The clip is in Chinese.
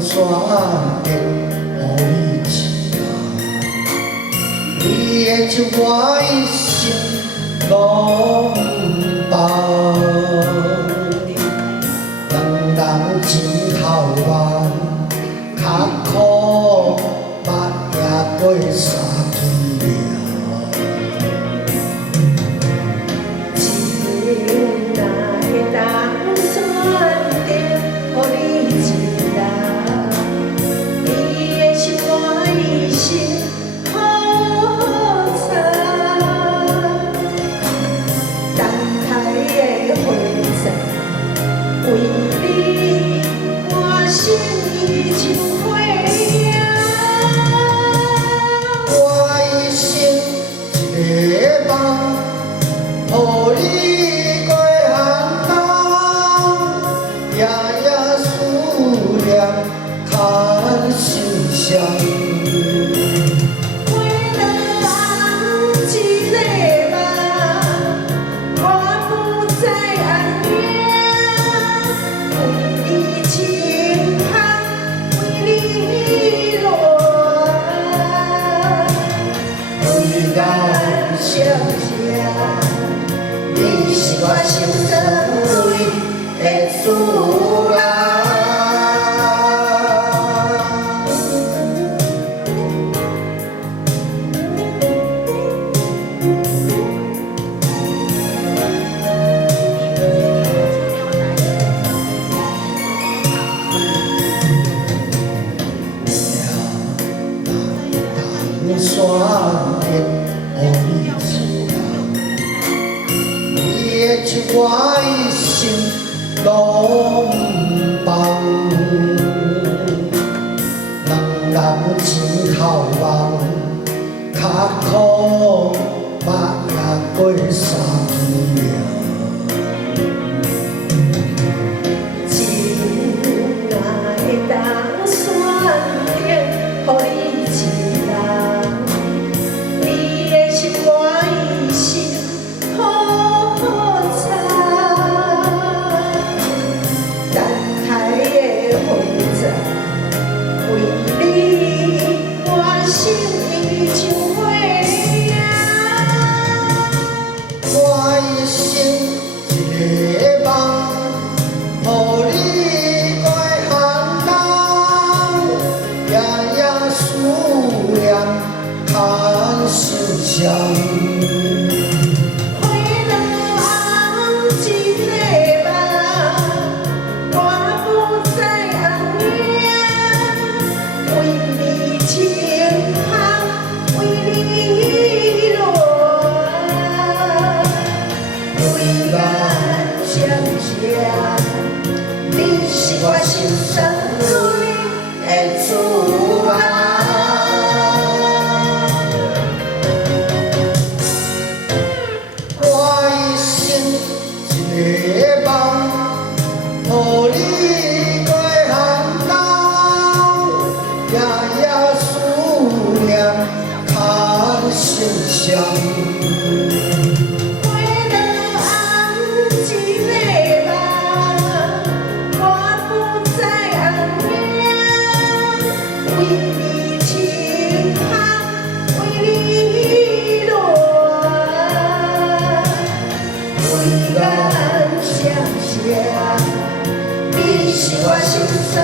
山顶，予你一人。你的手我一生拢不放。人人前头弯，脚苦目也过三支了。情若会当选择，予你一人，你的心我一生好藏。等待的回程，为你我心已像花影。我一生一个梦，予你过寒冬，夜夜思念，牵手相。花落红一个梦，我不再安宁。为你轻叹，为你落，为咱相识。你是我心酸泪的滋味。山顶，予你一人。你的手我一生拢不放。人人前头望，脚苦目也过三支了。情若会当选择，予你一人，你的心我一生好藏。等待的回程，为你我心已像花影。我一生一个梦，予你过寒冬，夜夜思念，牵手相。花落红一个梦，我不再安宁。为你轻叹，为你落，为咱相识。你是我心酸泪的滋味。我一生一个梦，予你过寒冬，夜夜思念，牵手相。花落红一个梦，我不再安宁。为你轻叹，为你落，为咱相识。你是我心酸